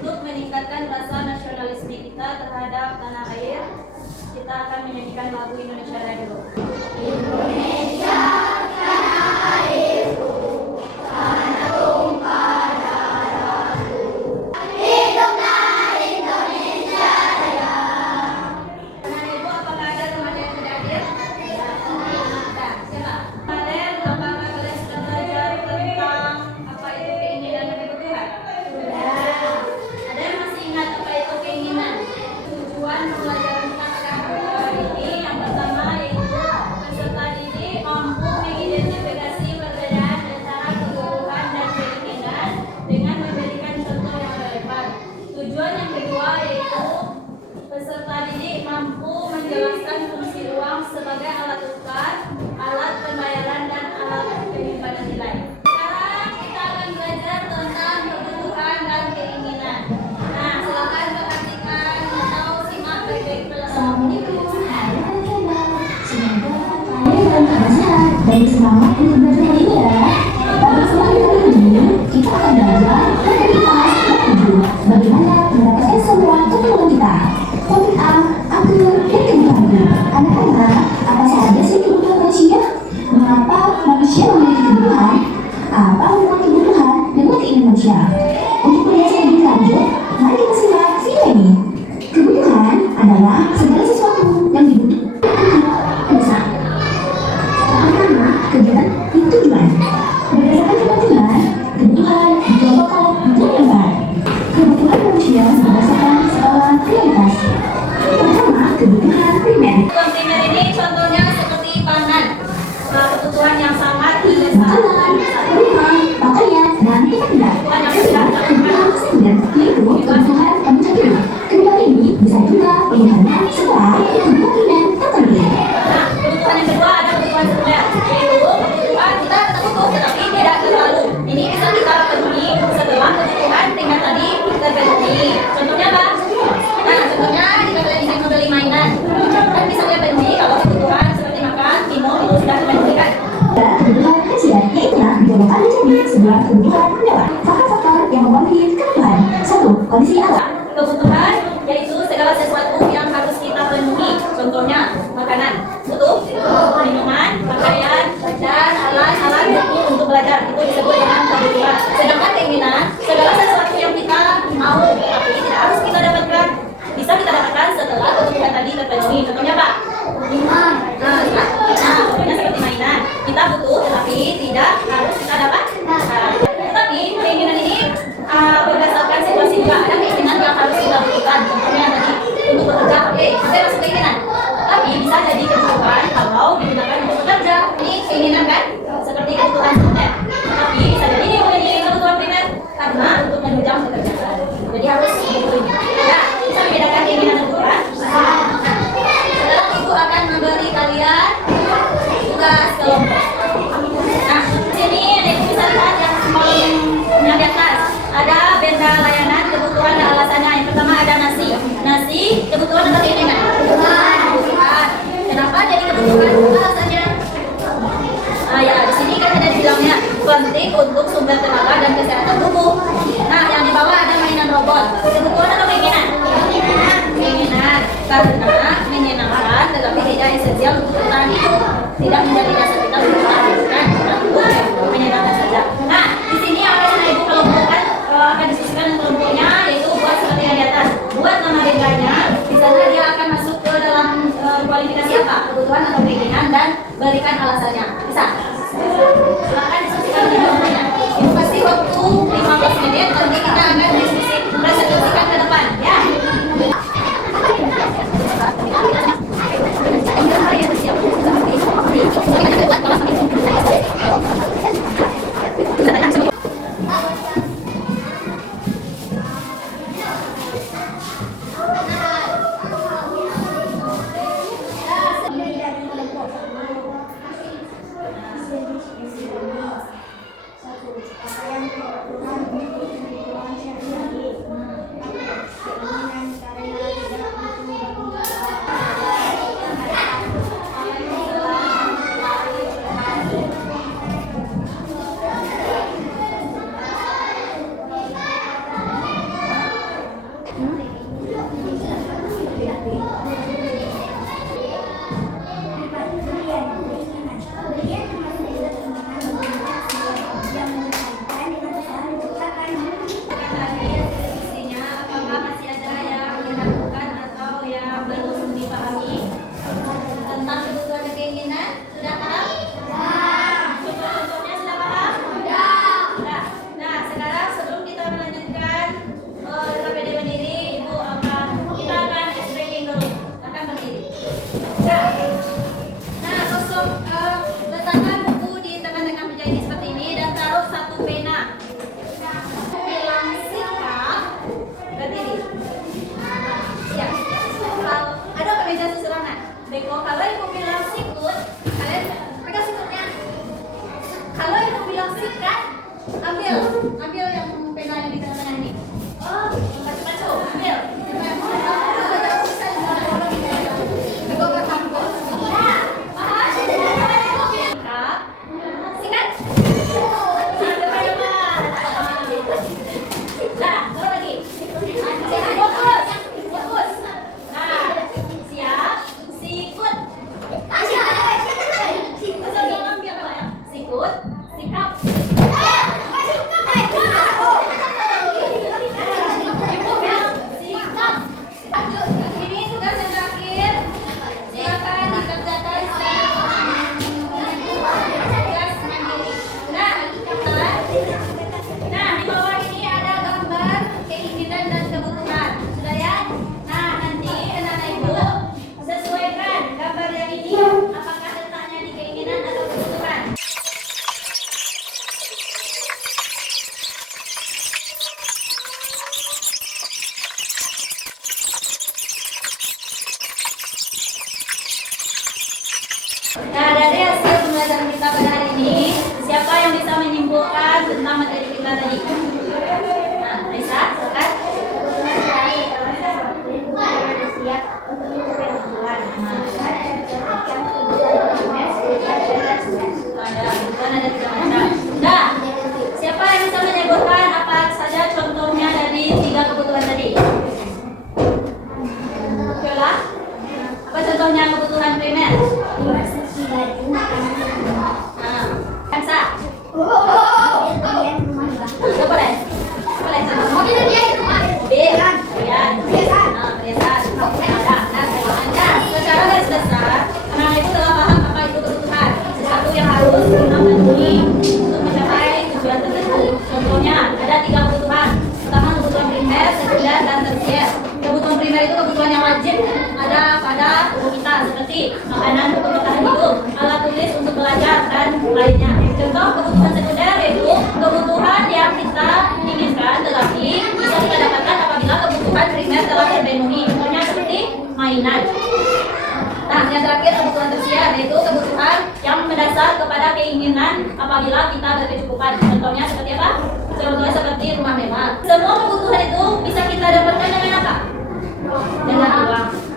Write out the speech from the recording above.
Untuk meningkatkan rasa nasionalisme kita terhadap tanah air, kita akan menyanyikan lagu Indonesia Raya dulu. Indonesia tanah airku, tanah tumpah darahku. Hiduplah Indonesia Raya. Nah, Ibu, apakah ada teman yang tidak hadir? Nah, siapa? Kalian, apakah kalian sudah belajar tentang apa itu keinginan dan kebutuhan? Sudah. Ada yang masih ingat apa itu keinginan? Tujuan pembelajaran tentang kebutuhan ini yang pertama yaitu peserta didik mampu mengidentifikasi perbedaan antara kebutuhan dan keinginan dengan memberikan contoh yang relevan. Tujuan yang kedua yaitu peserta didik mampu menjelaskan fungsi uang sebagai alat tukar, alat pembayaran dan alat penyimpanan nilai. Sekarang kita akan belajar tentang kebutuhan dan keinginan. Nah, silakan perhatikan atau simak baik-baik penjelasan ini. Semoga kalian dalam keadaan sehat dan semangat untuk belajar hari ini ya. Pada kesempatan kali ini, kita akan belajar tentang dibahas tujuh bagaimana mendapatkan semua kebutuhan kita. Topik A, atur dan kebutuhan. Anak-anak, apa saja sih kebutuhan manusia? Mengapa manusia memiliki kebutuhan? Apa hubungan kebutuhan dengan keinginan manusia? Untuk penjelasan lebih lanjut, mari kita simak video ini. Kebutuhan adalah segala sesuatu yang dibutuhkan bisa. Pertama, kegiatan itu tujuan. Berdasarkan kebutuhan, kebutuhan dikelompokkan menjadi 4. Kebutuhan manusia berdasarkan skala prioritas. Pertama, kebutuhan primer. Kebutuhan primer ini contohnya seperti pangan, kebutuhan yang sangat mendesak. Makanan, rumah, pakaian, dan tempat tinggal. Kebutuhan sekunder yaitu kebutuhan pemenuhan hidup. Kebutuhan ini bisa juga pemenuhannya setelah kebutuhan primer terpenuhi. Nah, kebutuhan yang kedua ada kebutuhan sekunder, yaitu kebutuhan kita tetap butuh tetapi tidak terlalu. Ini bisa kita penuhi setelah kebutuhan primer tadi terpenuhi. Contohnya apa? Nah, contohnya jika kalian ingin membeli mainan, kan bisa kalian penuhi kalau kebutuhan seperti makan, minum itu sudah terpenuhi kan? Kebutuhan tersier yaitu digolongkan menjadi sebuah kebutuhan mendapat. Faktor-faktor yang memenuhi kebutuhan. 1. Kondisi alam. Kebutuhan yaitu segala sesuatu yang harus kita penuhi. Contohnya makanan, butuh, minuman, pakaian, dan alat-alat untuk belajar itu disebut dengan kebutuhan. Sedangkan keinginan, segala sesuatu yang kita mau tapi tidak harus kita dapatkan, bisa kita dapatkan setelah kebutuhan tadi terpenuhi. Contohnya apa? Mainan. Contohnya seperti mainan. Kita butuh tetapi tidak harus kita dapat. Tetapi keinginan ini berdasarkan situasi juga. Ada keinginan yang harus kita butuhkan. Contohnya tadi untuk bekerja, oke, itu masuk keinginan. Tapi bisa jadi kebutuhan kalau digunakan untuk bekerja. Ini keinginan kan? Seperti kebutuhan sekunder. Tapi bisa jadi menjadi kebutuhan primer karena untuk menunjang pekerjaan. Jadi harus begitu. Ya, bisa membedakan keinginan dan kebutuhan. Sekarang ibu akan memberi kalian tugas kelompok. Nah, di sini ibu bisa lihat yang di atas ada benda layanan kebutuhan dan alasannya. Yang pertama ada nasi. Nasi kebutuhan atau keinginan? Kebutuhan. Kenapa jadi kebutuhan? Alasannya? Ya, di sini kan ada dibilangnya penting untuk sumber tenaga dan kesehatan tubuh. Nah, yang di bawah ada mainan robot. Kebutuhan atau keinginan? Keinginan. Karena menyenangkan tetapi tidak esensial untuk bertahan hidup. Tidak menjadi dasar kita untuk bertahan hidup kan? Untuk menyenangkan saja. Nah, di sini akan ibu kelompokkan akan diskusikan kelompoknya yaitu buat seperti yang di atas. Buat nama bendanya, di sana dia akan masuk ke dalam kualifikasi apa? Kebutuhan atau keinginan dan berikan alasannya. Bisa? Silakan diskusikan kelompoknya. Ibu kasih waktu 15 menit, nanti kita akan presentasikan ke depan, ya. Siap. Iko, kalau Iko bilang sikut, kalian pegang sikutnya. Kalau Iko bilang sikat, ambil yang pena yang di tengah-tengah ini. Oh, pacu-pacu, ambil. Iko ke kampus. Sikat. Nah, satu lagi. Fokus. Nah, siap. Sikut. Sikut. Sikap. Sikap. Ini tugas yang terakhir. Silakan dikerjakan tugas mandiri. Nah, di bawah ini ada gambar keinginan dan kebutuhan. Sudah ya? Nah, nanti anak-anak ibu sesuaikan gambar yang ini. Apakah letaknya di keinginan atau kebutuhan? Nah, dari hasil pembelajaran kita pada hari ini, siapa yang bisa menyimpulkan tentang materi kita tadi? Nah, Risa, silakan. Ada tiga macam. Nah, siapa yang bisa menyebutkan apa saja contohnya dari tiga kebutuhan tadi? Viola, apa contohnya kebutuhan primer? Nah, Kansa. Boleh. Boleh. Mobil. Ya. Nah, perhiasan. Ada. Nah, secara garis besar, anak itu telah paham apa itu kebutuhan. Sesuatu yang harus dipenuhi untuk mencapai tujuan tertentu. Contohnya, ada tiga kebutuhan. Pertama, kebutuhan primer, sekunder, dan tersier. Kebutuhan primer itu kebutuhan yang wajib ada pada tubuh kita, seperti makanan untuk bertahan hidup, alat tulis untuk belajar, dan lainnya. Contoh kebutuhan sekunder yaitu kebutuhan yang kita inginkan tetapi bisa kita dapatkan apabila kebutuhan primer telah terpenuhi. Contohnya seperti mainan. Nah, yang terakhir kebutuhan tersier yaitu kebutuhan yang mendasar kepada keinginan apabila kita berkecukupan. Contohnya seperti apa? Contohnya seperti rumah mewah. Semua kebutuhan itu bisa kita dapatkan dengan apa? Dengan uang.